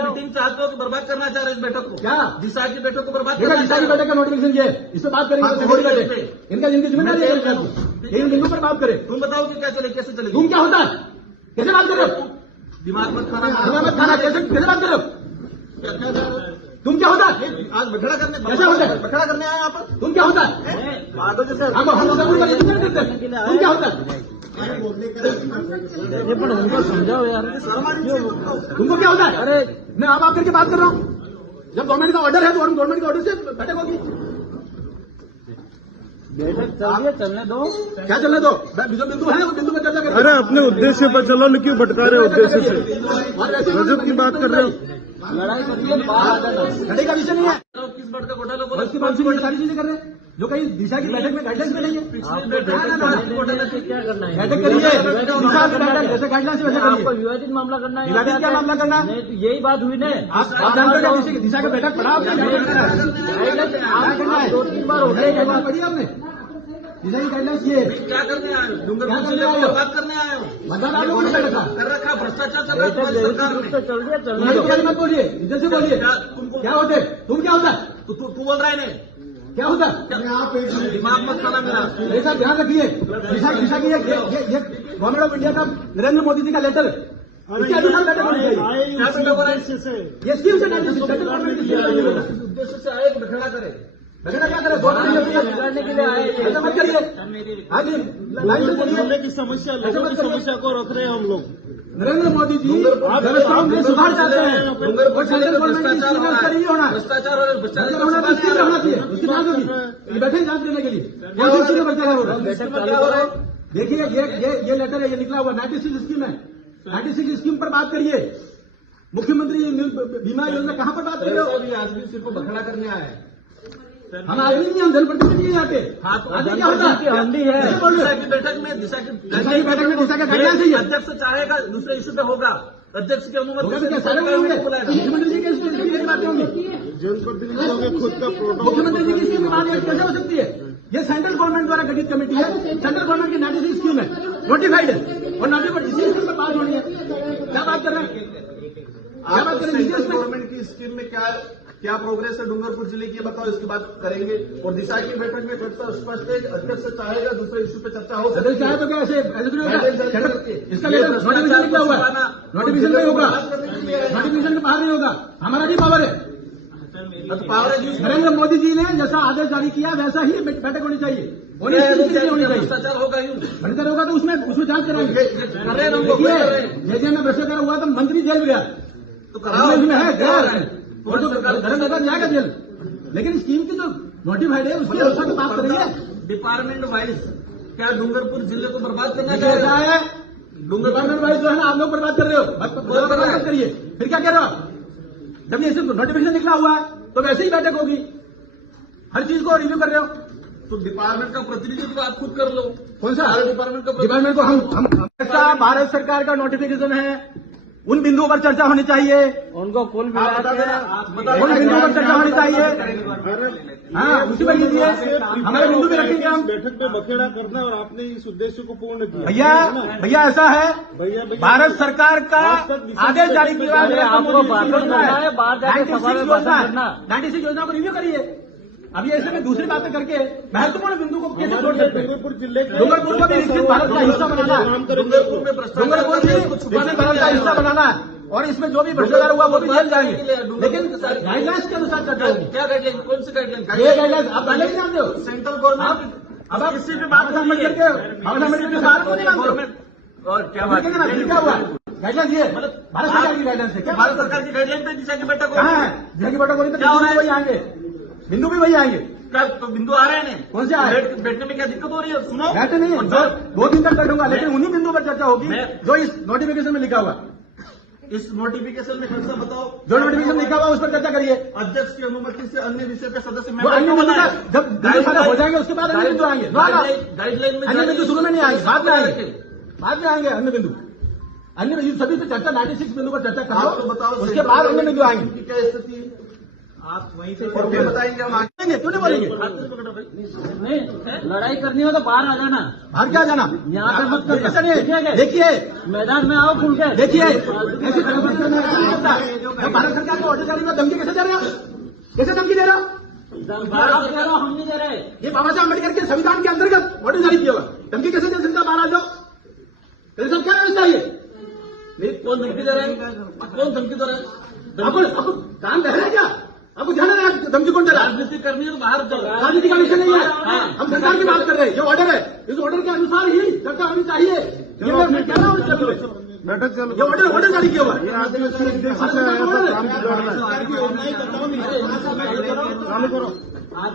Meeting चाहते हो कि बर्बाद करना चाह रहे इस बैठक को? क्या दिशा की बैठक को बर्बाद देखा करना दिशा की बैठक का नोटिफिकेशन ये है, इस पर बात करेंगे। इनका जिनकी जिम्मेदारी है इन बिंदु पर बात करें। तुम बताओ कि क्या चले, कैसे चलेगी? तुम क्या होता है, कैसे बात कर रहे हो? दिमाग मत खाना, दिमाग मत खाना, कैसे बात कर रहे हो? तुम क्या होता है? आज बखड़ा करने, कैसे होता है? बखड़ा करने आए यहाँ पर? तुम क्या होता है? तुम क्या होता है? उनको समझाओ यार, तुमको क्या होता है? अरे मैं आप करके बात कर रहा हूँ। जब गवर्नमेंट का ऑर्डर है तो गवर्नमेंट के ऑर्डर से बैठक होगी। बैठक चलिए, चलने दो। क्या चलने दो? जो बिंदु है वो बिंदु पर चर्चा करें। अरे अपने उद्देश्य पर चलो, क्यों भटका रहे हो उद्देश्य से? गजब की बात कर रहे हो। लड़ाई करिए, बाहर आ जाना। लड़ाई का विषय नहीं है। किस बात का घोटाला बोला? उसके बाद सारी चीजें कर रहे हैं जो कहीं दिशा की बैठक में गाइडलाइंस मिलेंगे। घोटाला से क्या करना है? बैठक करिए, दिशा की बैठक जैसे गाइडलाइंस वैसे आपको करिए। विवादित मामला करना है। विवादित क्या मामला करना है? नहीं तो यही बात हुई ना। आप जानते हो दिशा का बैठक पढ़ा आपने? आप 2-3 बार हो गए बात पढ़ी आपने? दिशा की गाइडलाइंस ये क्या करने आए हो? डूंगरपुर जिले को बर्बाद करने आए हो? मतलब आप लोगों ने कर रखा कर रखा, भ्रष्टाचार चल रहा है बैठक तुम्हारी व्यवस्थित सरकार रूप में। से चल रही है, चलने दो। क्या मत बोलिए, इधर से बोलिए। क्या होते? तुम क्या होता है? तू बोल रहा है नहीं? क्या होता है? दिमाग मत खाना मेरा। ऐसा ध्यान रखिए, दिशा की ये गवर्नमेंट ऑफ इंडिया का नरेंद्र मोदी जी का लेटर है। इसके अनुसार बैठक होनी चाहिए। क्या बैठक हो रहा है? ये स्कीम से सेंट्रल गवर्नमेंट की स्कीम है। इस उद्देश्य से आए कि बखड़ा करे। बगैर क्या करे? बिगाड़ने के लिए आए। ऐसा मत करिए। हाँ जी, लाइन से बोलिए। की समस्या, लोगों की समस्या को रख रहे हैं हम लोग। नरेंद्र मोदी जी व्यवस्थाओं में सुधार चाहते हैं और सेंट्रल गवर्नमेंट की स्कीम है, उसका नहीं होना। भ्रष्टाचार और सेंट्रल गवर्नमेंट की स्कीम होना चाहिए, उसकी जांच होगी। ये बैठे जांच देने के लिए कौन सी स्कीम भ्रष्टाचार हो रहा है? देखिए ये लेटर है, ये निकला हुआ 96 स्कीम है। 96 स्कीम पर बात करिए। मुख्यमंत्री बीमा योजना कहाँ पर बात कर रहे हो? आज भी सिर्फ बखड़ा करने आए हैं। हम आदमी नहीं, हम जनप्रतिनिधि नहीं आते। हाँ तो आदमी क्या होता है? हंडी है। दिशा की बैठक में दिशा की बैठक में दिशा का गाइडलाइंस चाहिए। अध्यक्ष चाहेगा दूसरे इश्यू पे होगा, अध्यक्ष की होगा अनुमति तो से क्या सारे दूसरे होंगे? पे बुलाएगा। मुख्यमंत्री जी की बातें होंगी। जनप्रतिनिधियों के खुद का प्रोटोकॉल, मुख्यमंत्री जी की स्कीम की बात कैसे हो सकती है? ये सेंट्रल गवर्नमेंट द्वारा गठित कमेटी है, सेंट्रल गवर्नमेंट की 96 स्कीम है, नोटिफाइड है और नोटिफाइड इसी स्कीम पर बात होनी है। क्या बात कर रहे हैं? क्या बात कर रहे हैं? सेंट्रल गवर्नमेंट की स्कीम में क्या प्रोग्रेस है डूंगरपुर जिले की, बताओ, इसकी बात करेंगे। और दिशा की बैठक में स्पष्ट है, अध्यक्ष चाहेगा दूसरे इश्यू पे चर्चा हो सदस्य चाहे तो क्या ऐसे नहीं होगा? इसका लेटर नोटिफिकेशन निकला हुआ है, नोटिफिकेशन नहीं होगा, नोटिफिकेशन के बाहर नहीं होगा। हमारा भी पावर है। पावर है। नरेंद्र मोदी जी ने जैसा आदेश जारी किया वैसा ही बैठक होनी चाहिए, होनी चाहिए। भ्रष्टाचार होगा यूं भ्रष्टाचार होगा तो उसमें जांच कराएंगे। कर रहे हैं हम लोग। देखिए में भ्रष्टाचार हुआ तो मंत्री जेल गया, तो कराओ, इसमें है और तो धर्म जाएगा जेल। लेकिन स्कीम की जो नोटिफाइड है उसकी व्यवस्था की बात करेंगे। डिपार्टमेंट वाइज क्या डूंगरपुर जिले को बर्बाद करना ऐसा चाह रहे है हैं? डिपार्टमेंट वाइज जो है ना, आप लोग बर्बाद कर रहे हो, बर्बाद करिए। फिर क्या कह रहे हो? जब ये सिर्फ नोटिफिकेशन निकला हुआ है तो वैसे ही बैठक होगी, हर चीज को रिव्यू कर रहे हो। तो डिपार्टमेंट का प्रतिनिधित्व आप खुद कर लो। कौन सा डिपार्टमेंट का डिपार्टमेंट को हम भारत सरकार का नोटिफिकेशन है, उन बिंदुओं पर चर्चा होनी चाहिए, उनको कुल मिला के उन बिंदुओं पर चर्चा होनी चाहिए। हाँ, उसी पर लीजिए, हमारे बिंदु भी रखेंगे हम। बैठक में बखेड़ा करना और आपने इस उद्देश्य को पूर्ण किया। भैया ऐसा है, भारत सरकार का आदेश जारी किया है, आपको बात करना है, बाहर जाकर सभा में बात करना। 96 योजना को रिव्यू करिए। अब ये ऐसे में दूसरी बातें करके महत्वपूर्ण बिंदु को कैसे छोड़ सकते हैं? डूंगरपुर जिले डूंगरपुर को भी विकसित भारत का हिस्सा बनाना है, डूंगरपुर में डूंगरपुर भी विकसित भारत का हिस्सा बनाना है और इसमें जो भी भ्रष्टाचार हुआ वो भी जेल जाएंगे। लेकिन गाइडलाइंस के अनुसार चर्चा होगी। क्या गाइडलाइन? कौन सी गाइडलाइन? ये गाइडलाइंस आप गाइडलाइंस जानते हो? सेंट्रल गवर्नमेंट अब आप किसी भी बात अम्बेडकर के साथ को नहीं मानते हो? और क्या बात क्या हुआ? गाइडलाइंस ये भारत सरकार की गाइडलाइंस है। क्या भारत सरकार की गाइडलाइन पे दिशा की बैठक कहाँ है? दिशा की बैठक होगी तो क्या हो रहा है? वही आएंगे, बिंदु भी वही आएंगे। क्या तो बिंदु आ रहे हैं? कौन से आए? बैठने में क्या दिक्कत हो रही है? सुनो, बैठे नहीं, 2 दिन तक बैठूंगा, लेकिन उन्हीं बिंदु पर चर्चा होगी जो इस नोटिफिकेशन में लिखा हुआ। इस नोटिफिकेशन में खर्चा बताओ, जो नोटिफिकेशन लिखा हुआ उस पर चर्चा करिए। अध्यक्ष की अनुमति से अन्य विषय पे सदस्य वो अन्य बिंदु का जब बिंदु सारे हो जाएंगे उसके बाद अन्य बिंदु आएंगे। गाइडलाइन में अन्य बिंदु शुरू में नहीं आएंगे, बाद में आएंगे, बाद में आएंगे अन्य बिंदु। अन्य बिंदु सभी पे चर्चा 96 बिंदु पर चर्चा आप तो करो, बताओ उसके बाद अन्य बिंदु आएंगे। क्या स्थिति है? आप वहीं से और फिर बताएंगे हम आगे क्यों नहीं बोलेंगे? नहीं, लड़ाई करनी हो तो बाहर आ जाना, बाहर क्या जाना? यहाँ पे मत कर। ऐसा नहीं है। देखिए मैदान में आओ खुल के। देखिए ऐसी भारत सरकार को ऑर्डर जारी में धमकी कैसे दे रहे हैं? कैसे धमकी दे रहे हो? आप कह रहे हो, हम नहीं दे रहे। ये बाबा साहब अम्बेडकर के संविधान के अंतर्गत ऑर्डर जारी किया हुआ, धमकी कैसे दे सकता? बाहर आ जाओ। कैसे सब क्या व्यवस्था है ये? नहीं, कौन धमकी दे रहा है? कौन धमकी दे रहा है? आपको काम दे रहे हैं क्या? आपको ध्यान है धमकी कौन दे रहा है? राजनीति करनी है तो बाहर जाओ। राजनीति का विषय नहीं है, हम सरकार की बात कर रहे हैं। ये ऑर्डर है, इस ऑर्डर के अनुसार ही चर्चा होनी चाहिए। ये मैं कह रहा हूँ इस समय। बैठक चलो। ये ऑर्डर जारी किया हुआ है। ये आदमी सिर्फ देश से आया था, काम बिगाड़ना है। चालू करो। आप